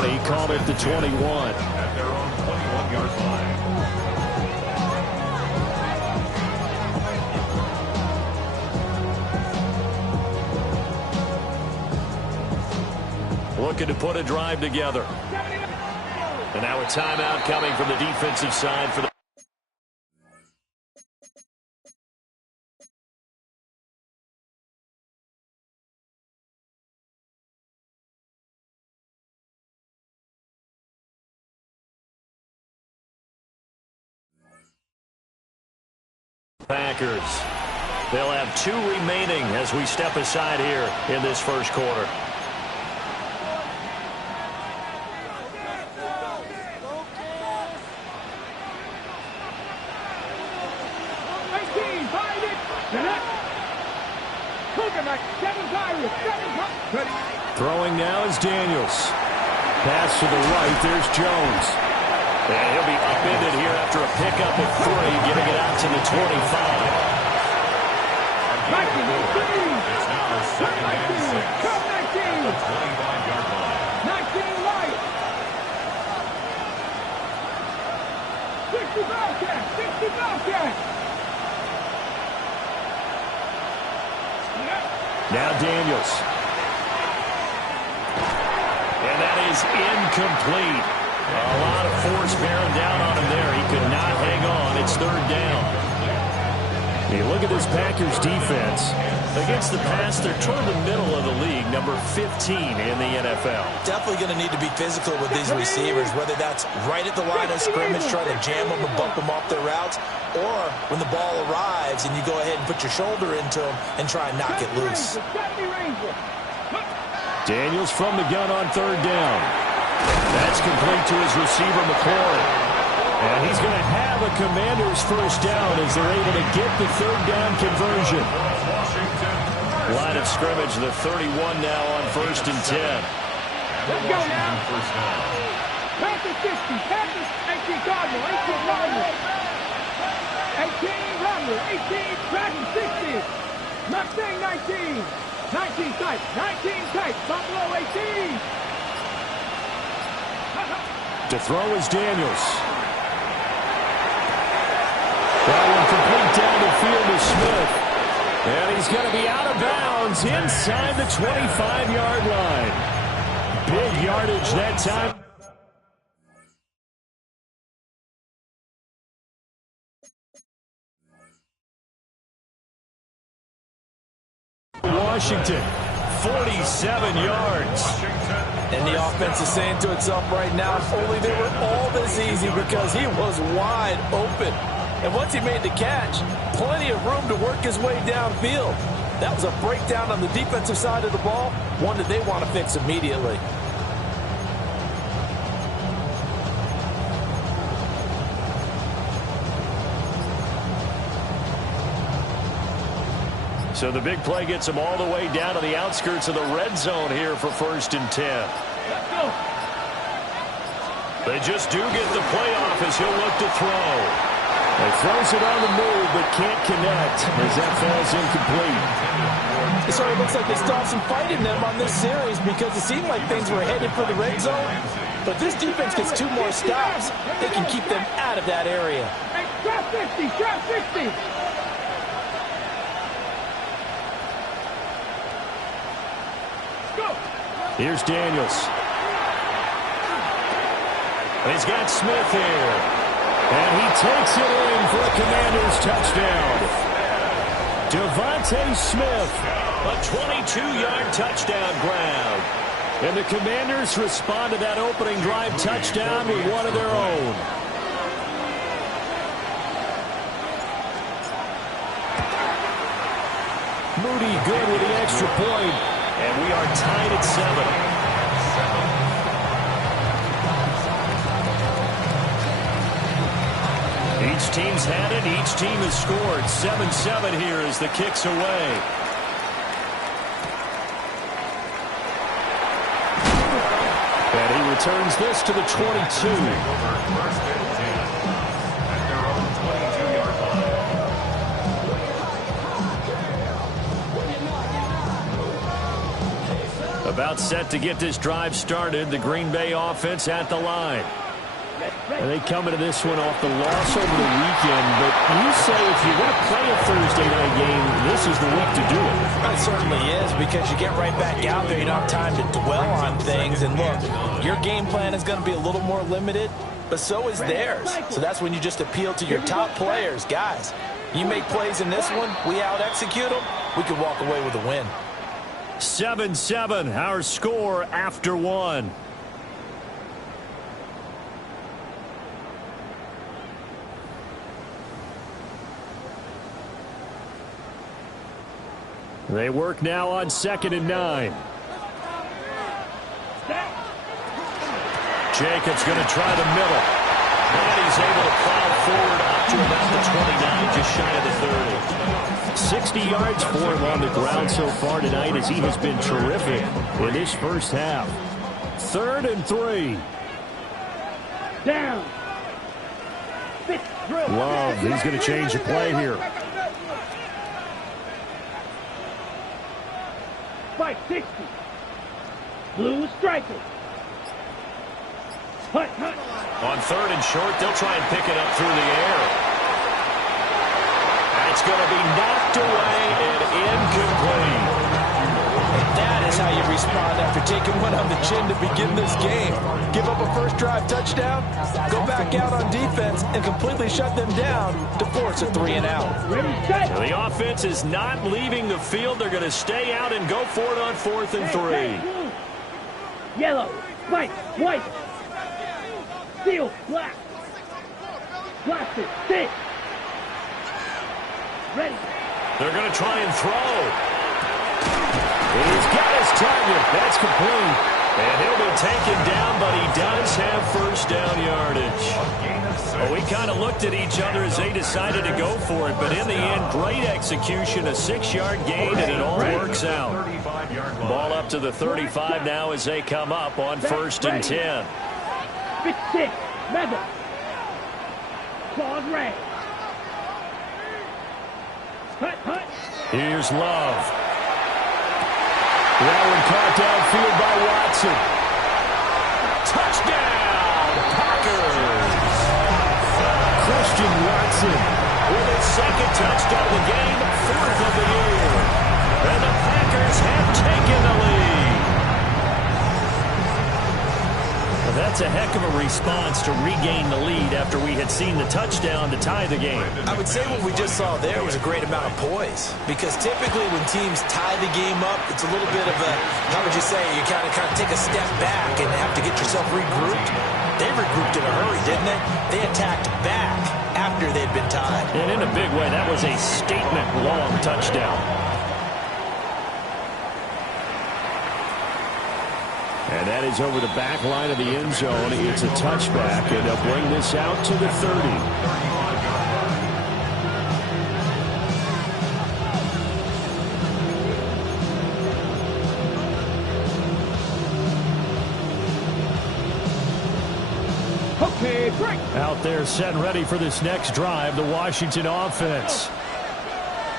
20, called it the 21. At their own 21-yard line. Looking to put a drive together. And now a timeout coming from the defensive side for the Packers. They'll have 2 remaining as we step aside here in this first quarter. Throwing now is Daniels. Pass to the right. There's Jones. And he'll be upended here after a pickup of 3, getting it out to the 25. It's now 2nd and 6. The 25-yard line. 19 right. 60 Bobcat. 60 Bobcat. Now Daniels. And that is incomplete. A lot of force bearing down on him there. He could not hang on. It's 3rd down. You look at this Packers defense. Against the pass, they're toward the middle of the league, number 15 in the NFL. Definitely going to need to be physical with these receivers, whether that's right at the line of scrimmage, trying to jam them and bump them off their routes, or when the ball arrives and you go ahead and put your shoulder into them and try and knock it loose. Daniels from the gun on 3rd down. That's complete to his receiver, McLaurin. And he's going to have a Commanders first down as they're able to get the 3rd down conversion. Line of scrimmage, the 31 now on 1st and 10. Let's go now. Panthers 50. Panthers 18 Cardinal. 18 Cardinal. 18 Rattler. 18 Packers 60. Mustang 19. 19 tight. 19 tight. Buffalo 18. To throw is Daniels. That one complete down the field to Smith. And he's going to be out of bounds inside the 25-yard line. Big yardage that time. Washington, 47 yards. And the offense is saying to itself right now, if only they were all this easy, because he was wide open. And once he made the catch, plenty of room to work his way downfield. That was a breakdown on the defensive side of the ball, one that they want to fix immediately. So the big play gets him all the way down to the outskirts of the red zone here for 1st and 10. They just do get the play off as he'll look to throw. He throws it on the move, but can't connect as that falls incomplete. So it looks like they still have some fight in them on this series, because it seemed like things were headed for the red zone. But this defense gets 2 more stops. They can keep them out of that area. Hey, drop 50, drop 50. Here's Daniels. And he's got Smith here. And he takes it in for a Commanders touchdown. Devontae Smith, a 22-yard touchdown grab. And the Commanders respond to that opening drive touchdown with one of their own. Moody good with the extra point. And we are tied at 7. Each team's had it. Each team has scored. 7-7 here as the kick's away. And he returns this to the 22. A About set to get this drive started. The Green Bay offense at the line. And they come into this one off the loss over the weekend. But you say if you're going to play a Thursday night game, this is the week to do it. It certainly is, because you get right back out there. You don't have time to dwell on things. And look, your game plan is going to be a little more limited, but so is theirs. So that's when you just appeal to your top players. Guys, you make plays in this one, we out-execute them, we could walk away with a win. 7-7, our score after one. They work now on 2nd and 9. Jacobs going to try the middle. And he's able to plow forward up to about the 29, just shy of the 30. 60 yards for him on the ground so far tonight, as he has been terrific in this first half. 3rd and 3. Down. Love, he's going to change the play here. 560. Blue striker. Hut. On 3rd and short, they'll try and pick it up through the air. It's going to be knocked away and incomplete. That is how you respond after taking one on the chin to begin this game. Give up a first drive touchdown, go back out on defense, and completely shut them down to force a 3-and-out. The offense is not leaving the field. They're going to stay out and go for it on 4th and 3. Yellow, white, steel, black. Plastic, stick. Ready. They're going to try and throw. He's got his target. That's complete. And he'll be taken down, but he does have first down yardage. Well, we kind of looked at each other as they decided to go for it, but in the end, great execution, a 6-yard gain, and it all works out. Ball up to the 35 now as they come up on 1st and 10. 6, Method. Claws red. Hut. Here's Love. That one caught downfield by Watson. Touchdown, Packers! Christian Watson with his 2nd touchdown of the game, 4th of the year. And the Packers have taken the lead. Well, that's a heck of a response to regain the lead after we had seen the touchdown to tie the game. I would say what we just saw there was a great amount of poise, because typically when teams tie the game up, it's a little bit of a, how would you say, you kind of take a step back and have to get yourself regrouped. They regrouped in a hurry, didn't they? They attacked back after they'd been tied. And in a big way, that was a statement-long touchdown. And that is over the back line of the end zone. It's a touchback, and they'll bring this out to the 30. Okay, break. Out there set and ready for this next drive, the Washington offense.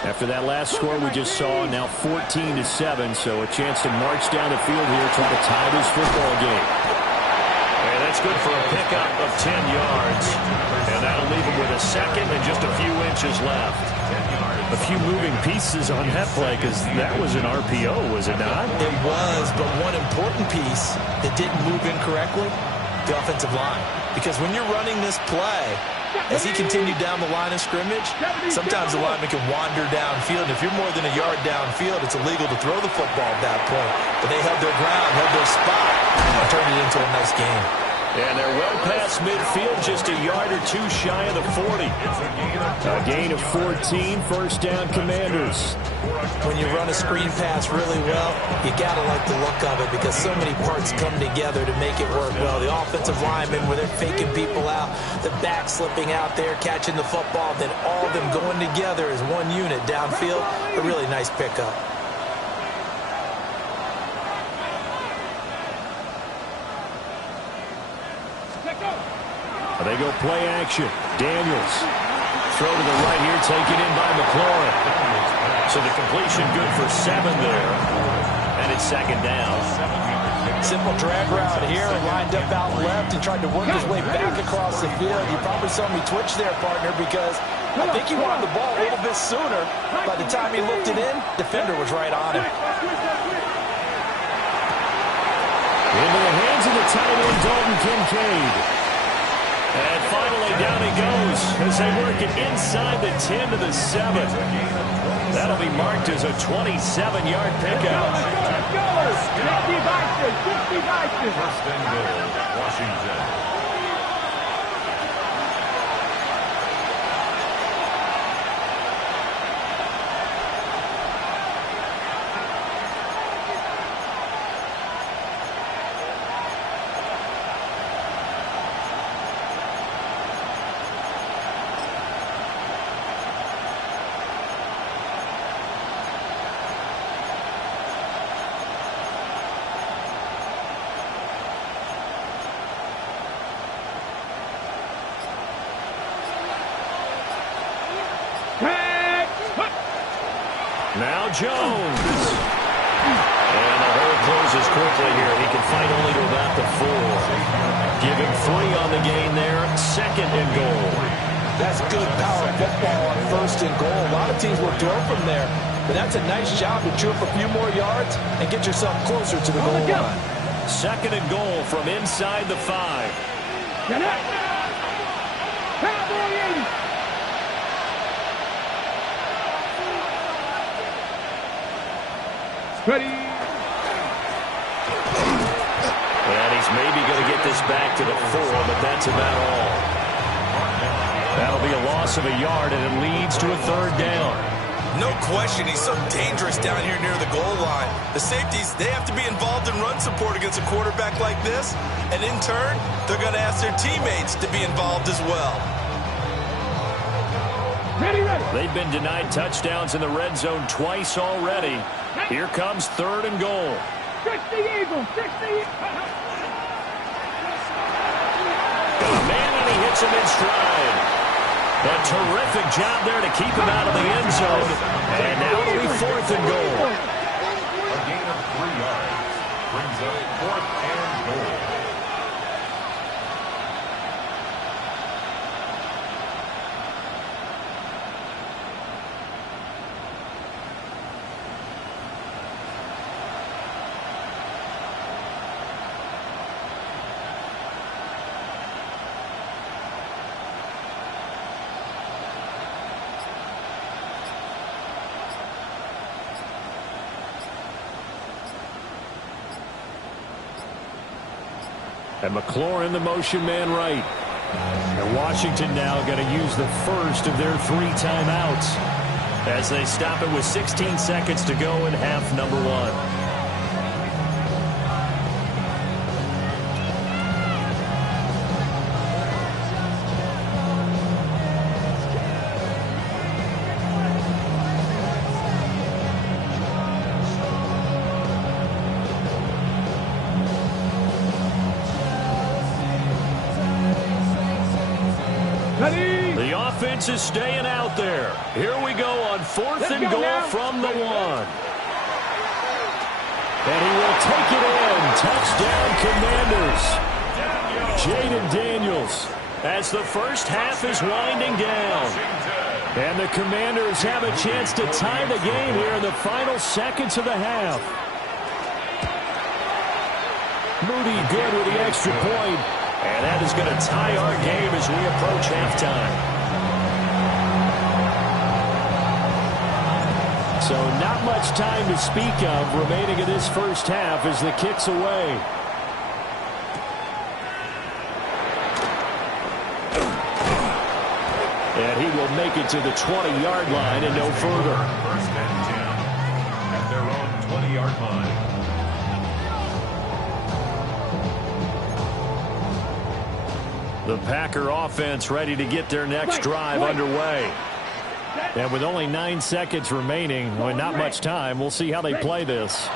After that last score we just saw, now 14-7, so a chance to march down the field here, try to tie this football game. And that's good for a pickup of 10 yards. And that'll leave him with a 2nd and just a few inches left. A few moving pieces on that play, because that was an RPO, was it not? It was, but one important piece that didn't move incorrectly, the offensive line. Because when you're running this play, as he continued down the line of scrimmage, sometimes the lineman can wander downfield. And if you're more than a yard downfield, it's illegal to throw the football at that point. But they held their ground, held their spot, and turned it into a nice game. And they're well past midfield, just a yard or two shy of the 40. A gain of 14, first down Commanders. When you run a screen pass really well, you got to like the look of it, because so many parts come together to make it work well. The offensive linemen, where they're faking people out, the back slipping out there, catching the football, then all of them going together as one unit downfield. A really nice pickup. They go play action. Daniels. Throw to the right here, taken in by McLaurin. So the completion good for 7 there. And it's second down. Simple drag route here, lined up out left and tried to work his way back across the field. You probably saw me twitch there, partner, because I think he wanted the ball a little bit sooner. By the time he looked it in, defender was right on him. Into the hands of the tight end, Dalton Kincaid. And finally, down he goes as they work it inside the 10 to the 7. That'll be marked as a 27-yard pickup. Let's go! 50 Vikings! First and goal, Washington. Now Jones. And the hole closes quickly here. He can fight only to about the 4. Give him 3 on the gain there. Second and goal. That's good power football on first and goal. A lot of teams will throw from there, but that's a nice job to chew up a few more yards and get yourself closer to the goal line. Second and goal from inside the 5. Get it! Cowboy 80! Ready. And he's maybe going to get this back to the 4, but that's about all. That'll be a loss of a yard, and it leads to a third down. No question, he's so dangerous down here near the goal line. The safeties, they have to be involved in run support against a quarterback like this. And in turn, they're going to ask their teammates to be involved as well. Ready. They've been denied touchdowns in the red zone twice already. Here comes third and goal. 60 Eagles, 60. Man, and he hits him in stride. A terrific job there to keep him out of the end zone. And now it'll be fourth and goal. A gain of 3 yards brings up fourth and goal. And McLaurin, the motion man right. And Washington now going to use the first of their 3 timeouts as they stop it with 16 seconds to go in half number 1. The offense is staying out there. Here we go on fourth and goal from the 1. And he will take it in. Touchdown, Commanders. Jaden Daniels as the first half is winding down. And the Commanders have a chance to tie the game here in the final seconds of the half. Moody good with the extra point. And that is going to tie our game as we approach halftime. So not much time to speak of remaining in this first half as the kick's away. And he will make it to the 20-yard line and no further. First and 10 at their own 20-yard line. The Packer offense ready to get their next drive underway. And with only 9 seconds remaining, with not much time, we'll see how they play this.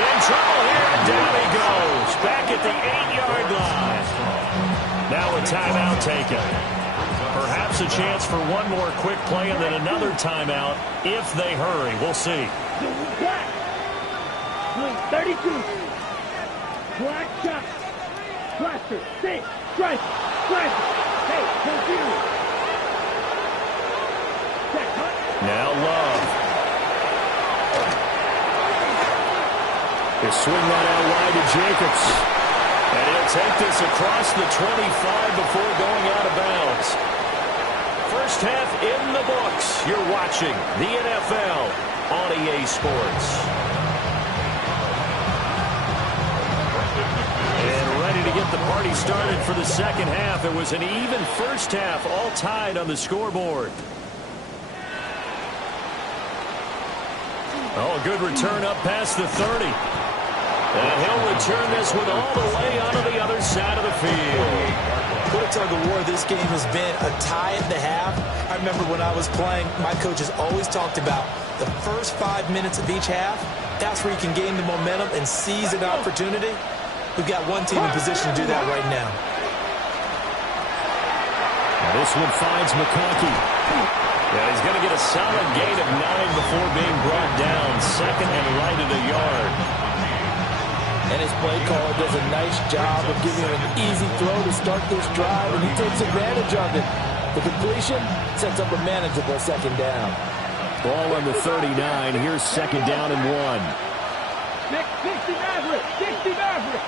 In trouble here, and down he goes. Back at the 8-yard line. Now a timeout taken. Perhaps a chance for one more quick play and then another timeout if they hurry. We'll see. Black. 32. Black shot. Blaster. Stay. Strike. Strike. Hey, confused. Now Love. They swing that out wide to Jacobs. And he'll take this across the 25 before going out of bounds. First half in the books. You're watching the NFL on EA Sports. And ready to get the party started for the second half. It was an even first half, all tied on the scoreboard. Oh, a good return up past the 30. And he'll return this one all the way onto the other side of the field. What a tug of war this game has been. A tie at the half. I remember when I was playing, my coaches always talked about the first 5 minutes of each half. That's where you can gain the momentum and seize an opportunity. We've got one team in position to do that right now. Now this one finds McConkey. Yeah, he's going to get a solid gain of 9 before being brought down. Second and right at a yard. And his play caller does a nice job of giving him an easy throw to start this drive, and he takes advantage of it. The completion sets up a manageable second down. Ball on the 39. Here's second down and 1. 60 Maverick. 60 Maverick.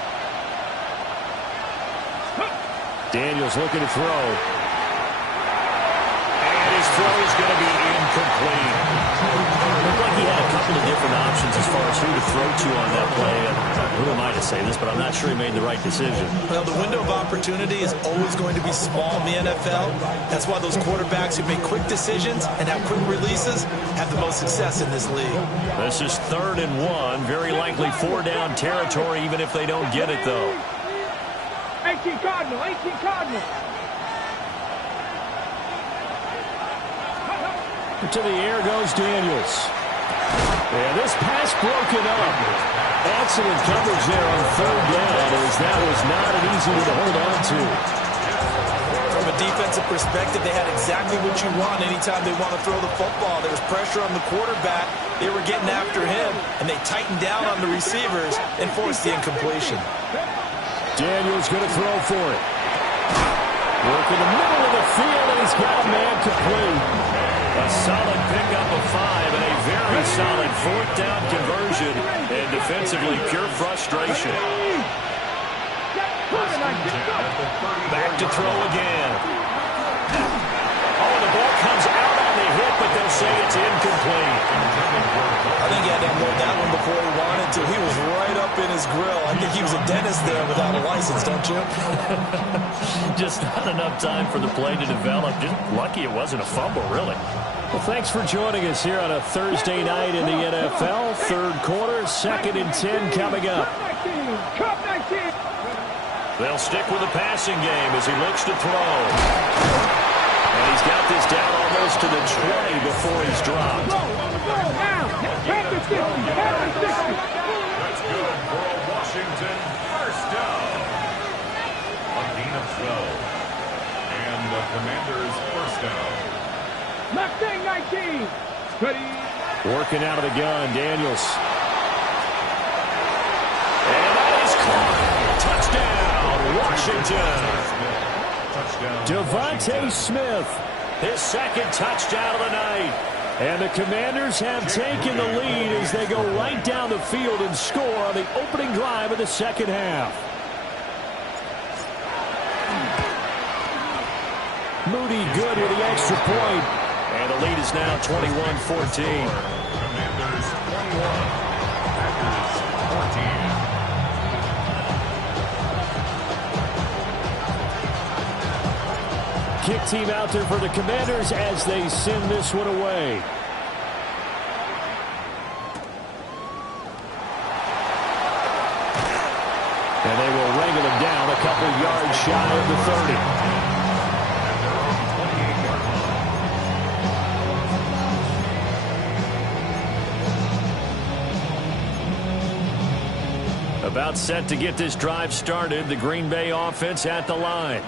Daniels looking to throw. And his throw is going to be incomplete. Looked like he had a couple of different options as far as who to throw to on that play. Who am I to say this, but I'm not sure he made the right decision. Well, the window of opportunity is always going to be small in the NFL. That's why those quarterbacks who make quick decisions and have quick releases have the most success in this league. This is 3rd and 1. Very likely 4-down territory, even if they don't get it, though. 18 Cardinal. 18 Cardinal. To the air goes Daniels. And this pass broken up. Excellent coverage there on 3rd down, as that was not an easy one to hold on to. From a defensive perspective, they had exactly what you want anytime they want to throw the football. There was pressure on the quarterback. They were getting after him, and they tightened down on the receivers and forced the incompletion. Daniels going to throw for it. Work in the middle of the field, and he's got a man complete. A solid pickup of 5 and a very solid 4th down conversion. And defensively, pure frustration. Back to throw again. Oh, the ball comes out on the hit, but they'll say it's incomplete. I think he had to unload that one before he wanted to. He was right up in his grill. I think he was a dentist there without a license, don't you? Just not enough time for the play to develop. Just lucky it wasn't a fumble, really. Well, thanks for joining us here on a Thursday night in the NFL. 3rd quarter, 2nd and 10 coming up. They'll stick with the passing game as he looks to throw. And he's got this down almost to the 20 before he's dropped. That's good for a Washington first down. A gain of 12. And the Commanders first down. Mustang 19. Ready. Working out of the gun, Daniels. And that is caught. Touchdown, Washington. Devontae Smith, his 2nd touchdown of the night. And the Commanders have taken the lead as they go right down the field and score on the opening drive of the second half. Moody good with the extra point. And the lead is now 21-14. Commanders 21. Packers 14. Kick team out there for the Commanders as they send this one away. And they will wrangle him down a couple yards shy of the 30. About set to get this drive started. The Green Bay offense at the line.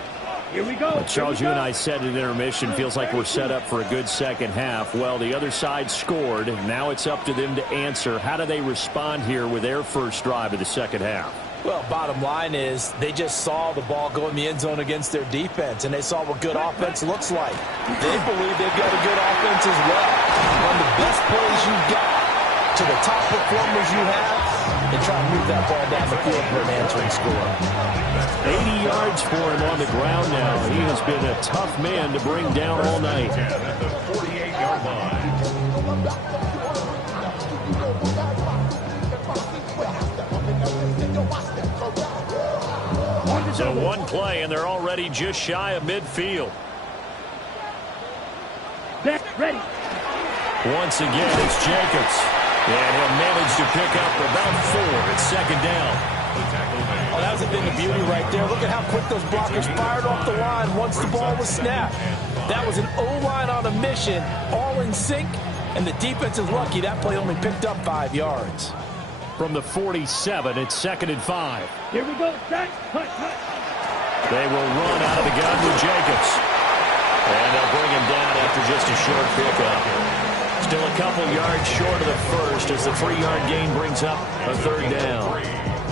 Here we go. Charles, you and I said at intermission, feels like we're set up for a good second half. Well, the other side scored. Now it's up to them to answer. How do they respond here with their first drive of the second half? Well, bottom line is they just saw the ball go in the end zone against their defense, and they saw what good offense looks like. They believe they've got a good offense as well. Run the best plays you've got to the top performers you have, and try to move that ball down the field for an answering score. 80 yards for him on the ground now. He has been a tough man to bring down all night. At the 48-yard line. So one play, and they're already just shy of midfield. Ready. Once again, it's Jacobs. And he'll manage to pick up about 4 at second down. Oh, that was a thing of beauty right there. Look at how quick those blockers fired off the line once the ball was snapped. That was an O-line on a mission, all in sync, and the defense is lucky that play only picked up 5 yards. From the 47, it's 2nd and 5. Here we go. Set. Cut. They will run out of the gun with Jacobs. And they'll bring him down after just a short pickup. Still a couple yards short of the first as the 3-yard gain brings up a 3rd down.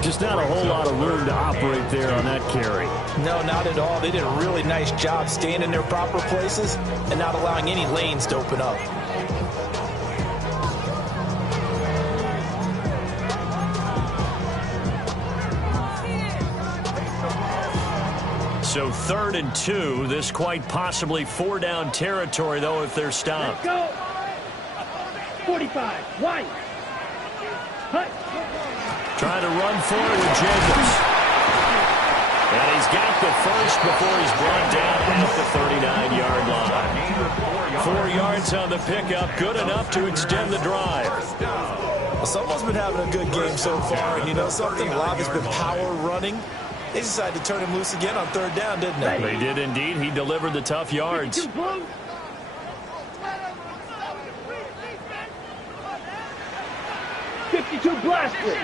Just not a whole lot of room to operate there on that carry. No, not at all. They did a really nice job staying in their proper places and not allowing any lanes to open up. So 3rd and 2. This quite possibly 4-down territory, though, if they're stopped. Let's go. 45. Wide. Cut. Trying to run for it with Jacobs. And he's got the first before he's brought down at the 39-yard line. 4 yards on the pickup, good enough to extend the drive. Well, someone's been having a good game so far, and you know something? A lot has been power running. They decided to turn him loose again on 3rd down, didn't they? They did indeed. He delivered the tough yards. 52 blaster.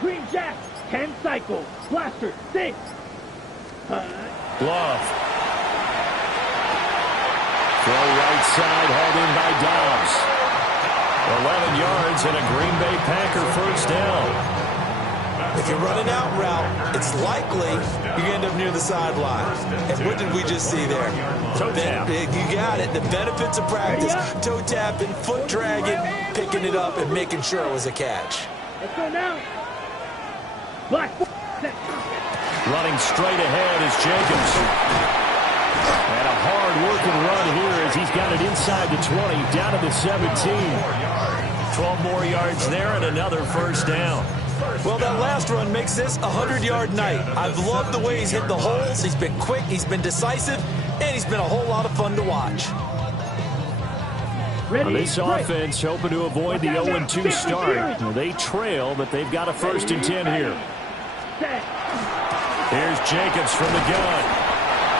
Green Jack. 10 cycle. Blaster. 6. Love. Throw right side, hauled in by Dobbs. 11 yards and a Green Bay Packer first down. If you're running out route, it's likely you end up near the sideline. And what did we just see there? Toe tap. You got it. The benefits of practice. Toe tapping, foot dragging, picking it up, and making sure it was a catch. Let's go now. Black. Running straight ahead is Jacobs. And a hard-working run here as he's got it inside the 20, down to the 17. 12 more yards there and another first down. Well, that last run makes this a 100-yard night. I've loved the way he's hit the holes. He's been quick, he's been decisive, and he's been a whole lot of fun to watch. This offense hoping to avoid the 0-2 start. They trail, but they've got a 1st and 10 here. Here's Jacobs from the gun.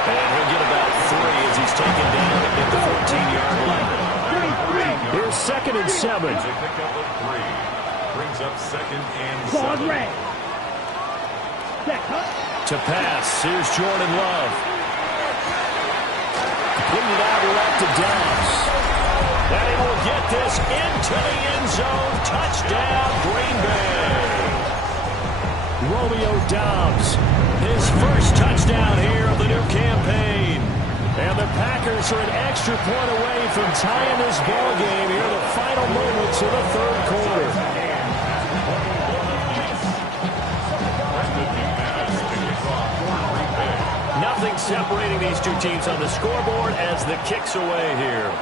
And he'll get about 3 as he's taken down at the 14-yard line. Here's 2nd and 7. Brings up 2nd and 7. To pass, here's Jordan Love. Completed out left to Dobbs. And he will get this into the end zone. Touchdown, Green Bay. Romeo Dobbs, his first touchdown here of the new campaign. And the Packers are an extra point away from tying this ball game here in the final moments of the 3rd quarter. Nothing separating these two teams on the scoreboard as the kick's away here.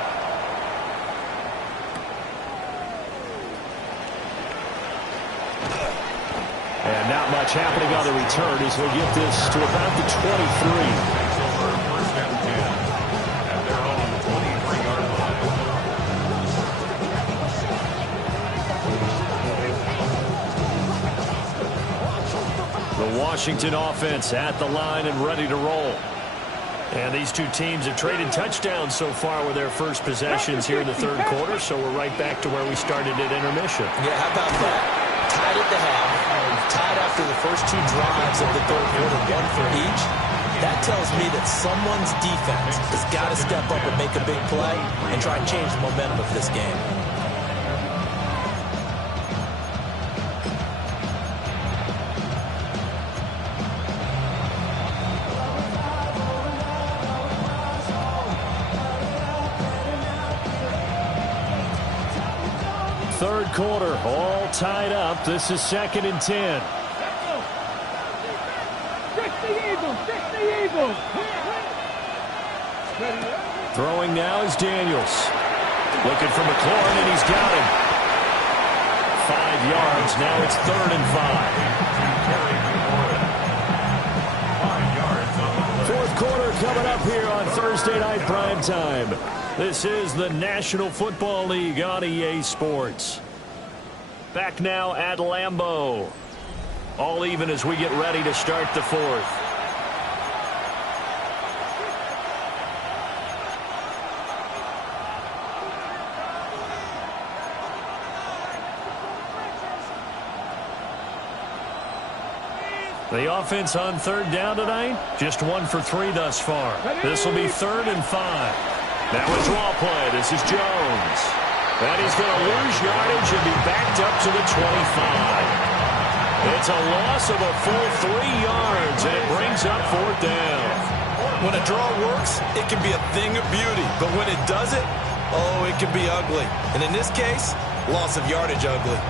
And not much happening on the return as we'll get this to about the 23. The Washington offense at the line and ready to roll. And these two teams have traded touchdowns so far with their first possessions here in the 3rd quarter, so we're right back to where we started at intermission. Yeah, how about that? Tied at the half, tied after the first 2 drives of the 3rd quarter, 1 for each. That tells me that someone's defense has got to step up and make a big play and try and change the momentum of this game. Third quarter, all tied up. This is 2nd and 10. Throwing now is Daniels. Looking for McLaurin, and he's got him. 5 yards. Now it's 3rd and 5. 4th quarter coming up here on Thursday Night Primetime. This is the National Football League on EA Sports. Back now at Lambeau. All even as we get ready to start the 4th. The offense on 3rd down tonight, just 1 for 3 thus far. This will be 3rd and 5. Now a draw play. This is Jones. And he's going to lose yardage and be backed up to the 25. It's a loss of a full 3 yards, and it brings up 4th down. When a draw works, it can be a thing of beauty. But when it doesn't, oh, it can be ugly. And in this case, loss of yardage ugly.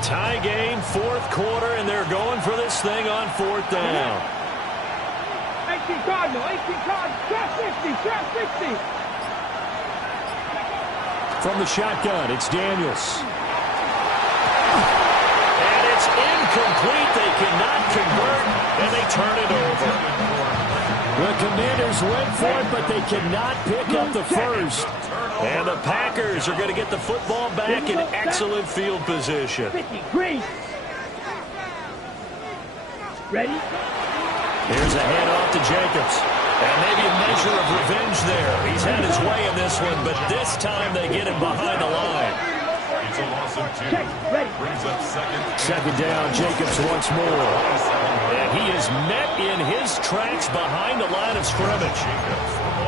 Tie game, 4th quarter, and they're going for this thing on 4th down. 18 Cardinal, 18 Cardinal, trap 60, trap 60. From the shotgun, it's Daniels. And it's incomplete. They cannot convert, and they turn it over. The Commanders went for it, but they cannot pick up the first. And the Packers are going to get the football back in excellent field position. 50, green. Ready? Here's a handoff to Jacobs. And maybe a measure of revenge there. He's had his way in this one, but this time they get him behind the line. It's a loss of 2. Brings up 2nd down, Jacobs once more. And he is met in his tracks behind the line of scrimmage.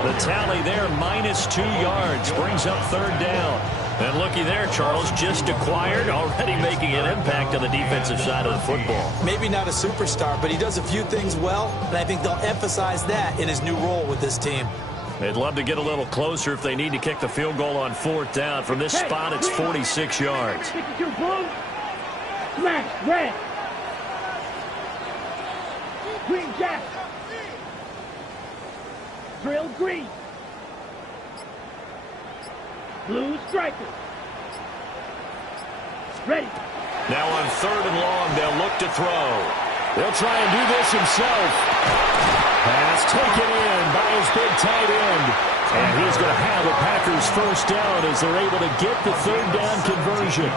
The tally there, -2 yards, brings up 3rd down. And looky there, Charles, just acquired, already making an impact on the defensive side of the football. Maybe not a superstar, but he does a few things well, and I think they'll emphasize that in his new role with this team. They'd love to get a little closer if they need to kick the field goal on 4th down. From this spot, it's 46 yards. 62 blue. Smash, red. Green jack. Drill green. Blue striker. Ready. Now on 3rd and long, they'll look to throw. They'll try and do this himself. Pass taken in by his big tight end. And he's going to have the Packers first down as they're able to get the 3rd down conversion.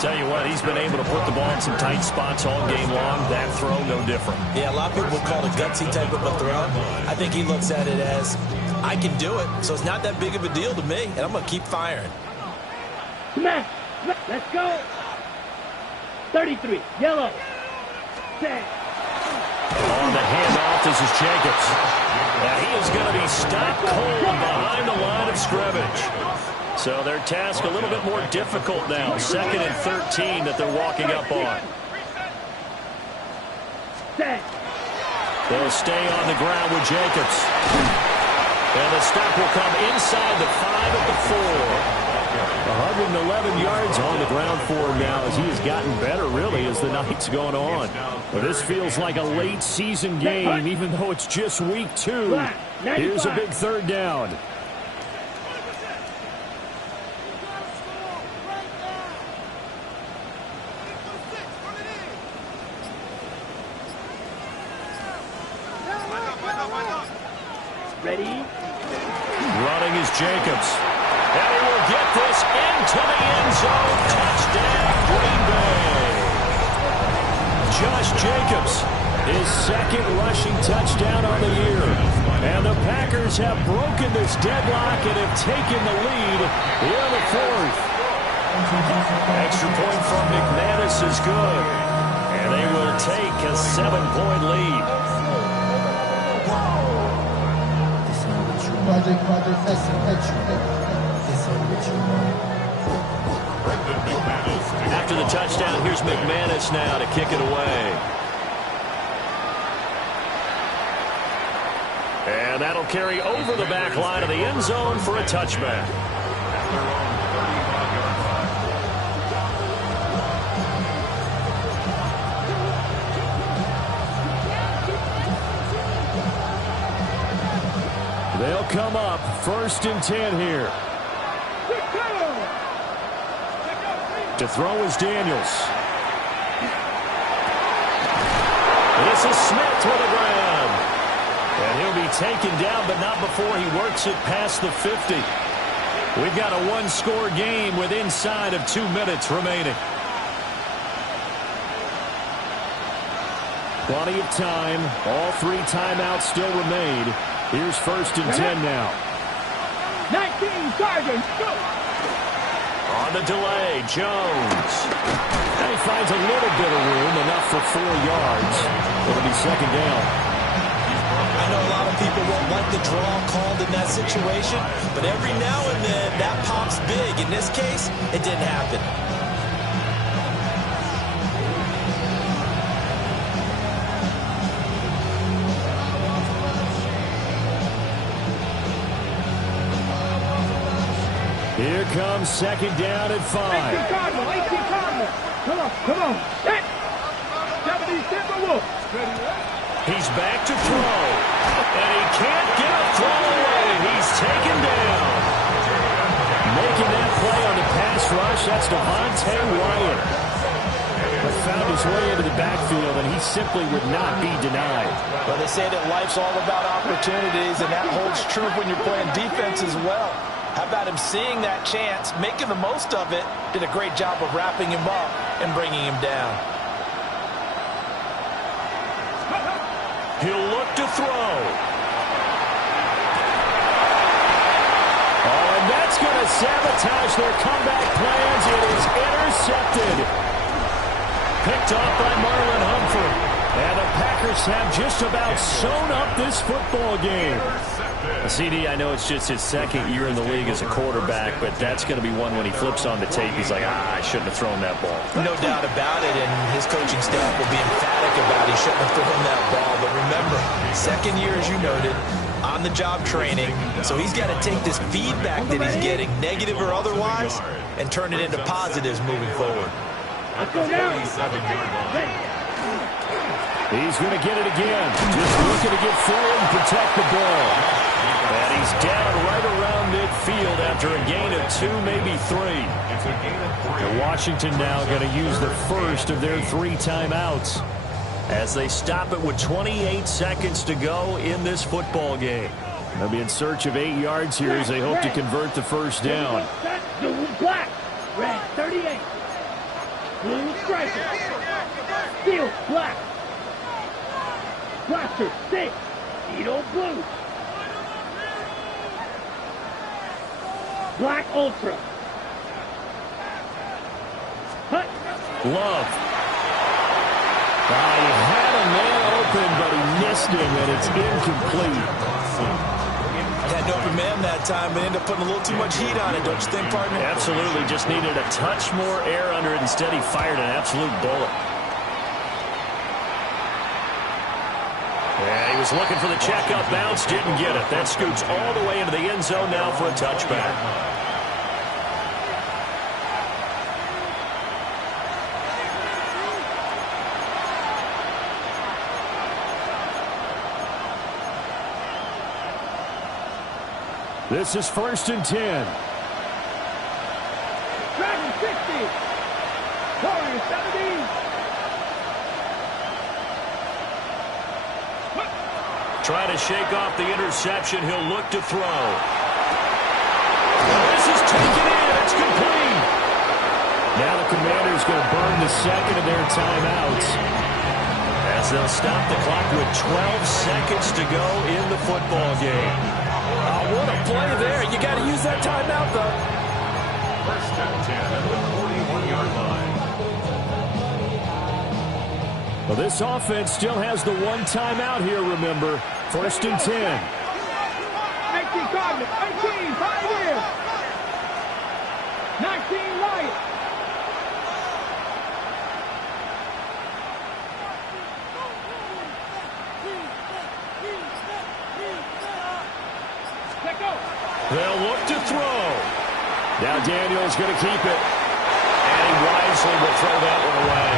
Tell you what, he's been able to put the ball in some tight spots all game long. That throw, no different. Yeah, a lot of people would call it a gutsy type of a throw. I think he looks at it as, I can do it, so it's not that big of a deal to me, and I'm going to keep firing. Smash. Let's go. 33, yellow. Set. On the handoff, this is Jacobs. And he is going to be stopped cold behind the line of scrimmage. So their task a little bit more difficult now. 2nd and 13 that they're walking up on. They'll stay on the ground with Jacobs. And the stop will come inside the 5 at the 4. 111 yards on the ground for him now as he has gotten better, really, as the night's gone on. But this feels like a late season game, even though it's just week 2. Here's a big 3rd down. Ready? Running is Jacobs. And he will get this into the end zone. Touchdown, Green Bay. Josh Jacobs, his 2nd rushing touchdown on the year. And the Packers have broken this deadlock and have taken the lead in the 4th. Extra point from McManus is good. And they will take a 7-point lead. After the touchdown, here's McManus now to kick it away. And that'll carry over the back line of the end zone for a touchback. They'll come up 1st and 10 here. To throw is Daniels. This is Smith with a grab. And he'll be taken down, but not before he works it past the 50. We've got a one-score game with inside of 2 minutes remaining. Plenty of time. All 3 timeouts still remain. Here's 1st and 10 now. 19 Sergeant, go! On the delay, Jones. And he finds a little bit of room, enough for 4 yards. It'll be 2nd down. I know a lot of people won't like the draw called in that situation, but every now and then that pops big. In this case, it didn't happen. Here comes 2nd down at 5. 18 Cardinal, 18 Cardinal. Come on. Set. 70 Timberwolves. He's back to throw. And he can't get a throw away. He's taken down. Making that play on the pass rush, that's Devontae Wyatt. But found his way into the backfield, and he simply would not be denied. Well, they say that life's all about opportunities, and that holds true when you're playing defense as well. How about him seeing that chance, making the most of it, did a great job of wrapping him up and bringing him down. He'll look to throw. Oh, and that's going to sabotage their comeback plans. It is intercepted. Picked off by Marlon Humphrey. And the Packers have just about sewn up this football game. CD, I know it's just his 2nd year in the league as a quarterback, but that's going to be one when he flips on the tape. He's like, I shouldn't have thrown that ball. No doubt about it, and his coaching staff will be emphatic about he shouldn't have thrown that ball. But remember, 2nd year, as you noted, on-the-job training, so he's got to take this feedback that he's getting, negative or otherwise, and turn it into positives moving forward. He's going to get it again. Just looking to get forward and protect the ball. And he's down right around midfield after a gain of 2, maybe 3. And Washington now going to use the first of their 3 timeouts as they stop it with 28 seconds to go in this football game. They'll be in search of 8 yards here as they hope to convert the first down. Black, red, 38. Blue striker. Steel, black. Blaster, 6. Edo, blue. Black Ultra. Hut. Love. He had a man open, but he missed him, and it's incomplete. Had an open man that time, but ended up putting a little too much heat on it, don't you think, partner? Absolutely. Just needed a touch more air under it. Instead, he fired an absolute bullet. Yeah, he was looking for the checkup bounce, didn't get it. That scoots all the way into the end zone now for a touchback. This is 1st and 10. Dragon 60. Warrior 70. Trying to shake off the interception. He'll look to throw. This is taken in. It's complete. Now the Commanders going to burn the 2nd of their timeouts as they'll stop the clock with 12 seconds to go in the football game. What a play there. You got to use that timeout, though. and 10 at the 41-yard line. Well, this offense still has the one timeout here, remember. First and 10. 18 Cardinals, 18 Pioneers, 19 Lions. Let go. They'll look to throw. Now Daniel's going to keep it. And he wisely will throw that one away.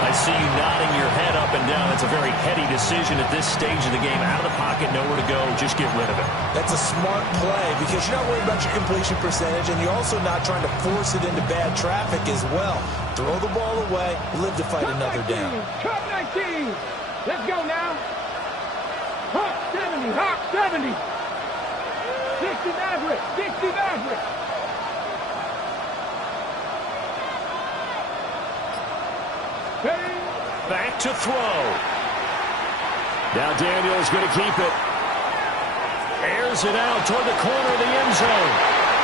I see you nodding your head up and down. That's a very heady decision at this stage of the game. Out of the pocket, nowhere to go. Just get rid of it. That's a smart play because you're not worried about your completion percentage, and you're also not trying to force it into bad traffic as well. Throw the ball away, live to fight another down. Cup 19. Let's go now. Hawk 70, Hawk 70. 60 Maverick, 60 Maverick. Back to throw. Now Daniel's going to keep it. Airs it out toward the corner of the end zone.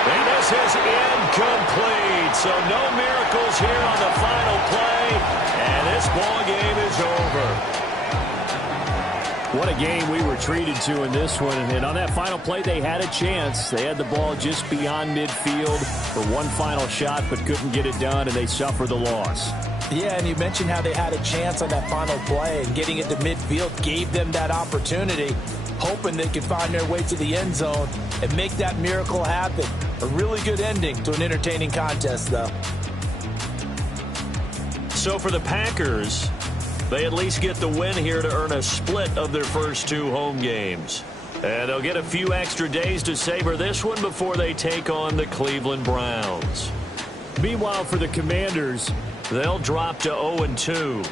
And this is incomplete. So no miracles here on the final play. And this ball game is over. What a game we were treated to in this one. And on that final play, they had a chance. They had the ball just beyond midfield for one final shot, but couldn't get it done, and they suffered the loss. Yeah, and you mentioned how they had a chance on that final play, and getting it to midfield gave them that opportunity, hoping they could find their way to the end zone and make that miracle happen. A really good ending to an entertaining contest, though. So for the Packers, they at least get the win here to earn a split of their first two home games. And they'll get a few extra days to savor this one before they take on the Cleveland Browns. Meanwhile, for the Commanders, they'll drop to 0-2,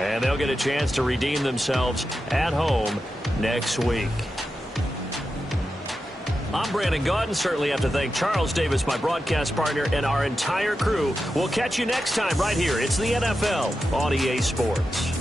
and they'll get a chance to redeem themselves at home next week. I'm Brandon Gaudin. Certainly have to thank Charles Davis, my broadcast partner, and our entire crew. We'll catch you next time right here. It's the NFL on EA Sports.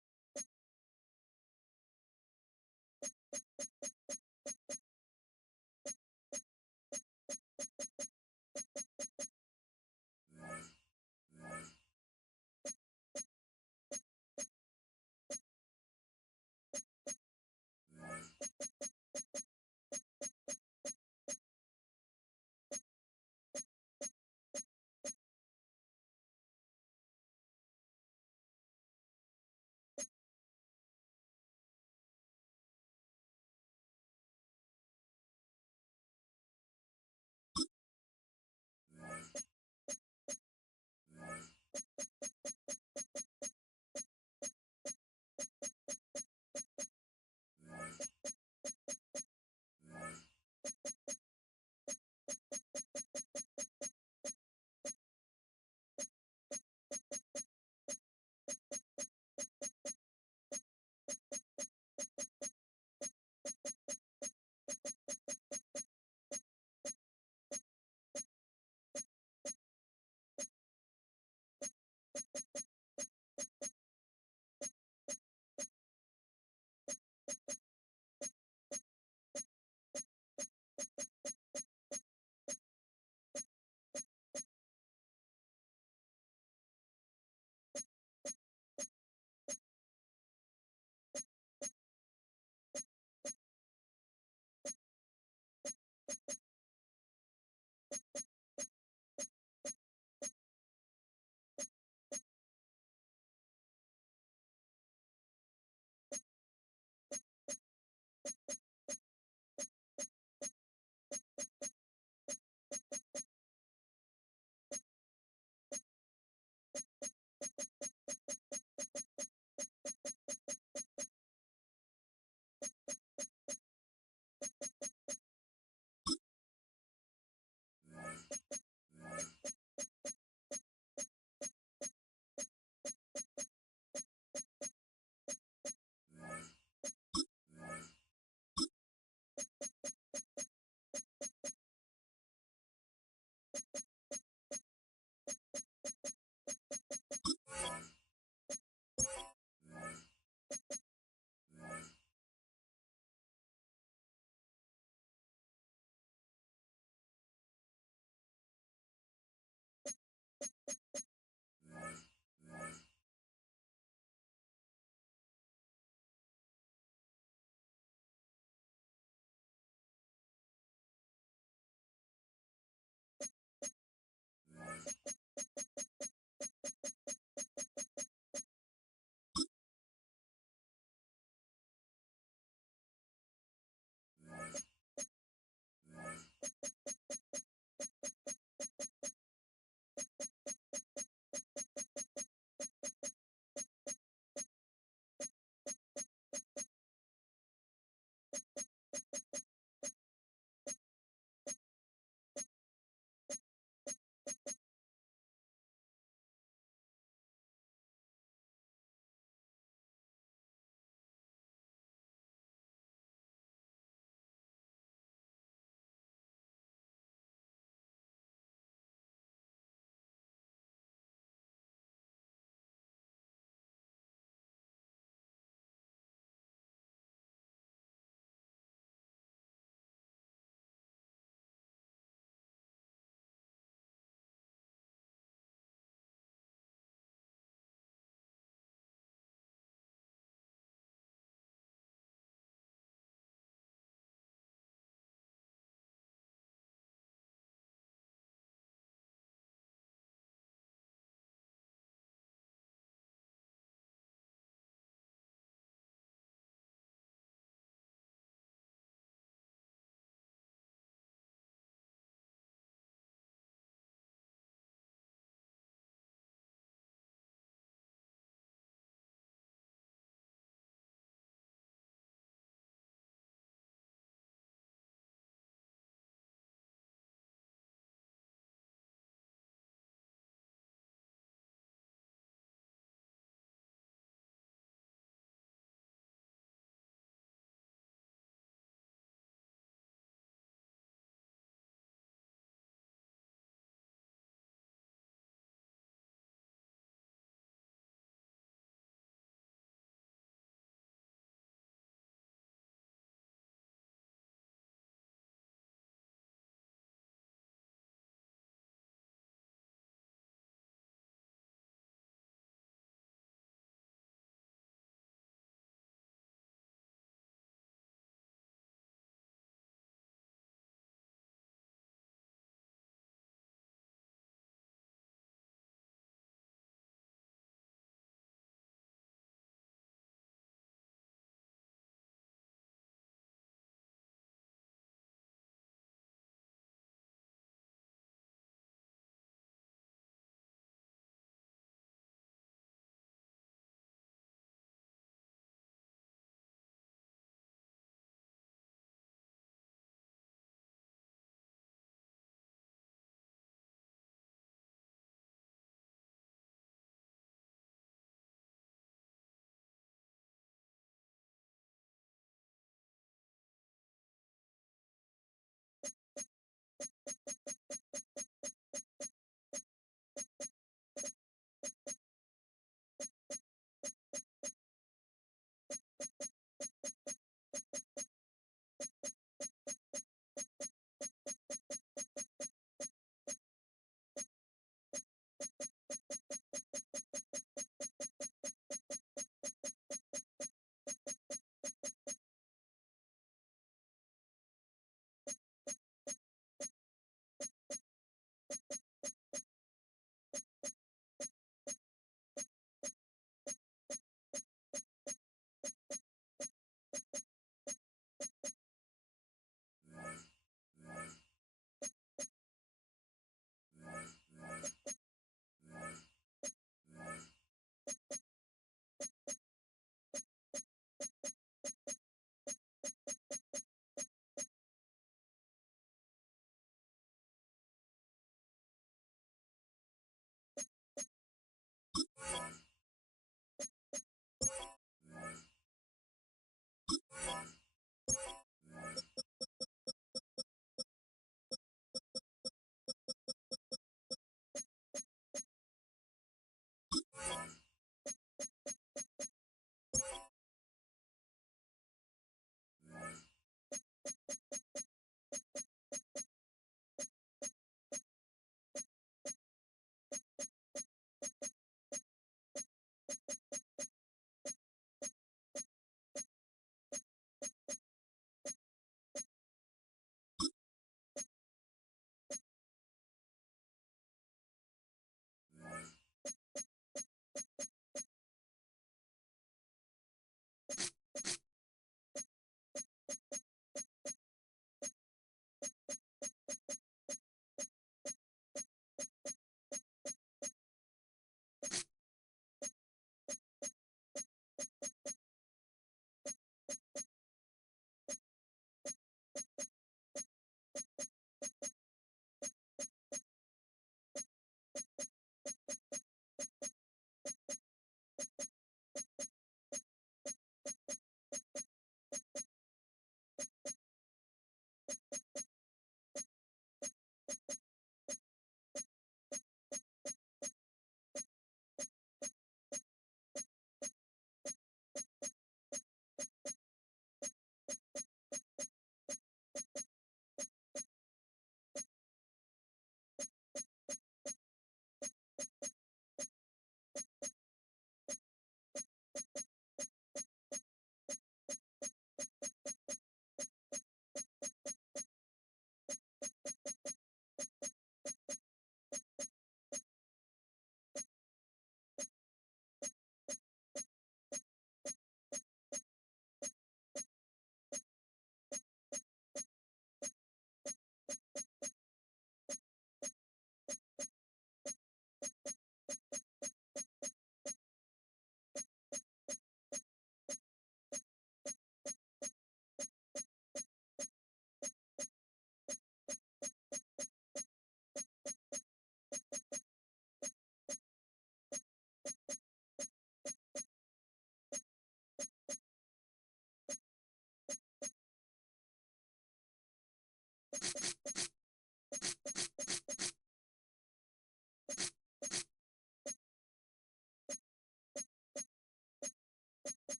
you.